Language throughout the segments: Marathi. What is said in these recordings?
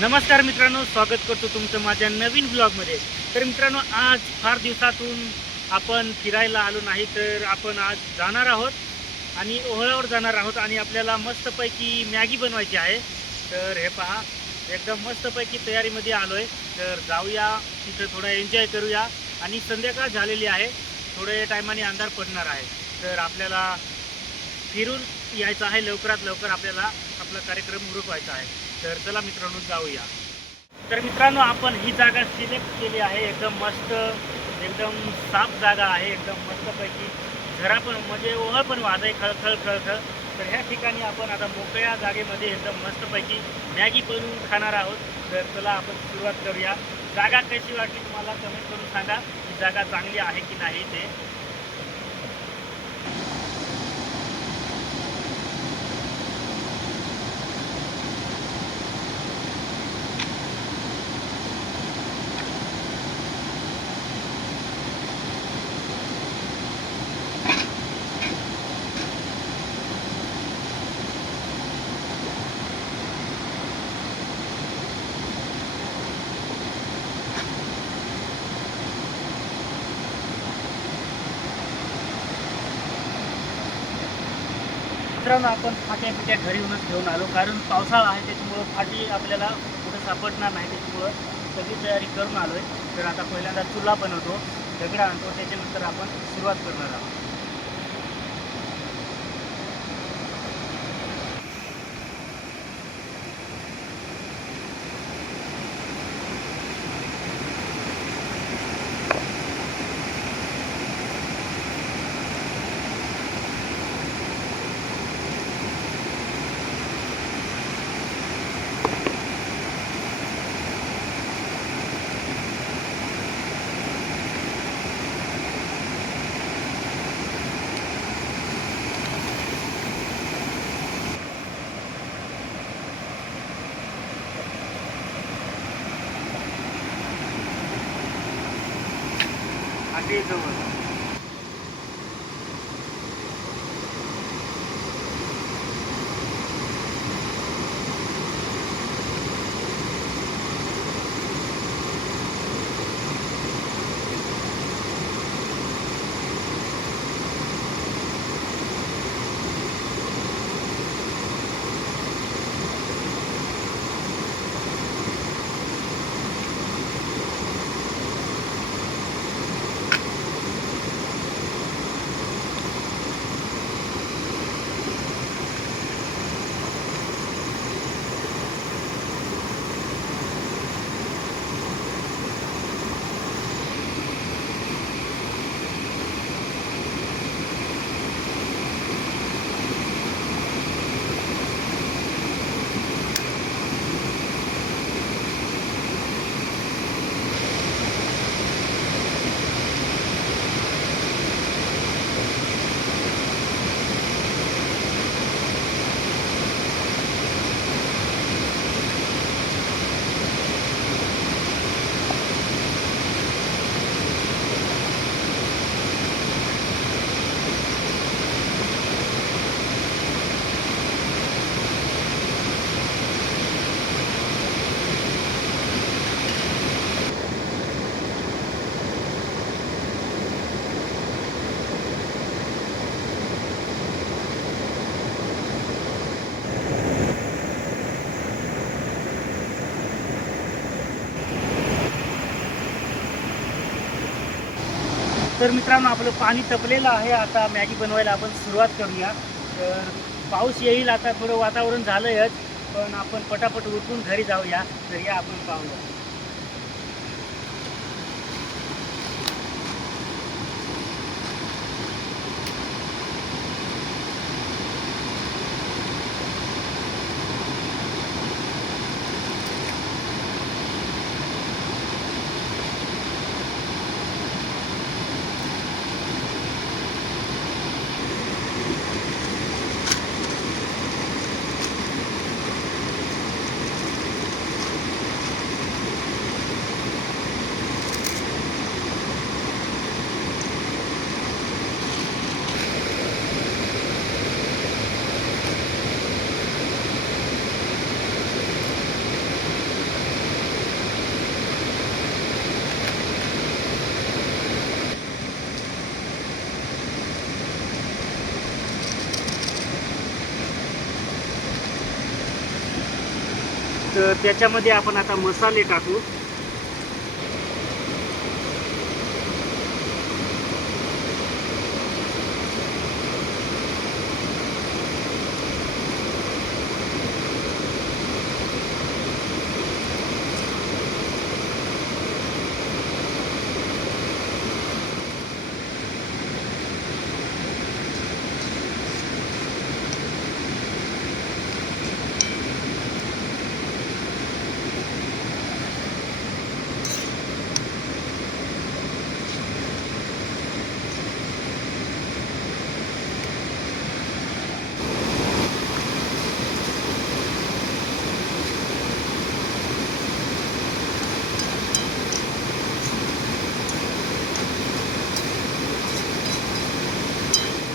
नमस्कार मित्रांनो, स्वागत करतो तुमचं माझ्या नवीन ब्लॉगमध्ये. तर मित्रांनो, आज फार दिवसातून आपण फिरायला आलो नाही, तर आपण आज जाणार आहोत आणि ओहळावर जाणार आहोत आणि आपल्याला मस्तपैकी मॅगी बनवायची आहे. तर हे पहा, एकदम मस्तपैकी तयारीमध्ये आलो आहे. तर जाऊया तिथं, थोडं एन्जॉय करूया. आणि संध्याकाळ झालेली आहे, थोड्या टायमाने अंधार पडणार आहे. तर आपल्याला फिरून यायचं आहे, लवकरात लवकर आपल्याला आपला कार्यक्रम उरकवायचा आहे. तर चला मित्रांनो, जाऊया. तर मित्रांनो, आपण ही जागा सिलेक्ट केली आहे. एकदम मस्त, एकदम साफ जागा आहे, एकदम मस्तपैकी. झरा पण म्हणजे ओहळ पण वाहत आहे, खळखळ खळखळ. तर ह्या ठिकाणी आपण आता मोकळ्या जागेमध्ये एकदम मस्तपैकी मॅगी बनवून खाणार आहोत. तर चला आपण सुरुवात करूया. जागा कशी वाटली तुम्हाला कमेंट करून सांगा. ही जागा चांगली आहे की नाही ते. मित्रांनो, आपण फाट्या घरी येऊनच घेऊन आलो, कारण पावसाळा आहे त्याच्यामुळं फाटी आपल्याला कुठं सापडणार नाही. त्याच्यामुळं सगळी तयारी करून आलो आहे. तर आता पहिल्यांदा चुला बनवतो, दगड आणतो, त्याच्यानंतर आपण सुरुवात करणार आहोत. आधी जवळ तर मित्रांनो, आपलं पाणी तपलेलं आहे. आता मॅगी बनवायला आपण सुरुवात करूया. तर पाऊस येईल, आता थोडं वातावरण झालंयच, पण आपण पटापट उठून घरी जाऊया. तर या आपण पाहूया. तर त्याच्यामध्ये आपण आता मसाले टाकू.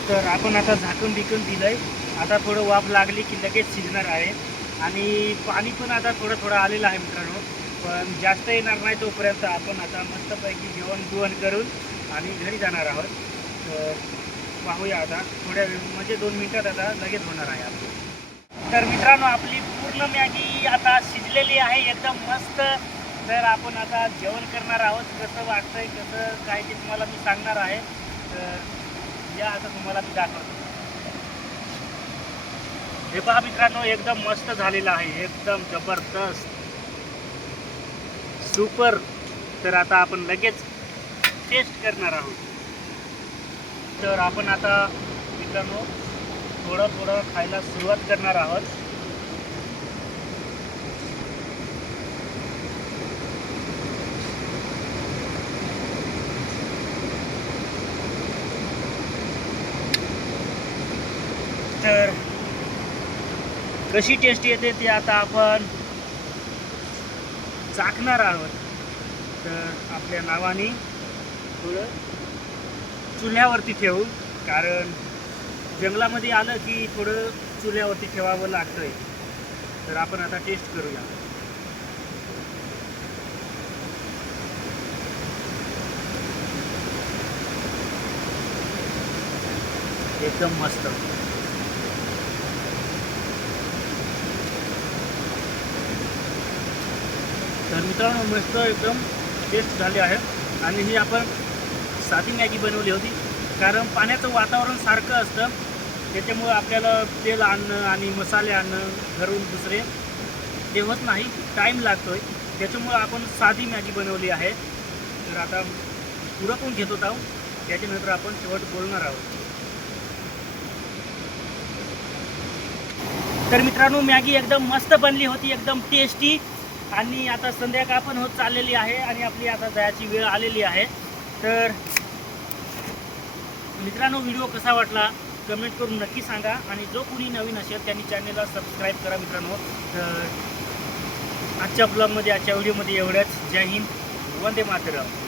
तर आपण आता झाकून बिकून दिलंय. आता थोडं वाफ लागली की लगेच शिजणार आहे. आणि पाणी पण आता थोडं आलेलं आहे मित्रांनो, पण जास्त येणार नाही. तोपर्यंत आपण आता मस्तपैकी जेवण करून आणि घरी जाणार आहोत. तर पाहूया आता थोड्या वेळ, म्हणजे 2 मिनटात आता लगेच होणार आहे आपलं. तर मित्रांनो, आपली पूर्ण मॅगी आता शिजलेली आहे एकदम मस्त. तर आपण आता जेवण करणार आहोत. कसं वाटतंय, कसं काय ते तुम्हाला मी सांगणार आहे. तर या आता तुम्हाला मी दाखवतो. हे पहा मित्रांनो, एकदम मस्त झालेलं आहे, एकदम जबरदस्त, सुपर. तर आता आपण लगेच टेस्ट करणार आहोत. तर आपण आता मित्रांनो थोडं खायला सुरुवात करणार आहोत. तर कशी टेस्ट येते ते आता आपण चाखणार आहोत. तर आपल्या नावाने थोडं चुल्यावरती ठेवू, कारण जंगलामध्ये आलं की थोडं चुल्यावरती ठेवावं लागतंय. तर आपण आता टेस्ट करूया. एकदम मस्त. तर मित्रांनो, मस्त एकदम टेस्ट झाले आहे. आणि ही आपण साधी मॅगी बनवली होती, कारण पाण्याचं वातावरण सारखं असतं, त्याच्यामुळं आपल्याला तेल आणणं आणि मसाले आणणं घरून दुसरे ते होत नाही, टाईम लागतो आहे. त्याच्यामुळं आपण साधी मॅगी बनवली आहे. तर आता उरकून घेत आहोत, त्याच्यानंतर आपण शेवट बोलणार आहोत. तर मित्रांनो, मॅगी एकदम मस्त बनली होती, एकदम टेस्टी. आणि आता संध्याकाळ पण होत चाललेली आहे आणि आपली आता जायची वेळ आलेली आहे. तर मित्रांनो, व्हिडिओ कसा वाटला कमेंट करून नक्की सांगा. आणि जो कोणी नवीन असेल त्यांनी चॅनलला सबस्क्राईब करा मित्रांनो. तर आजच्या ब्लॉगमध्ये, आजच्या व्हिडिओमध्ये एवढंच. जय हिंद, वंदे मातरम.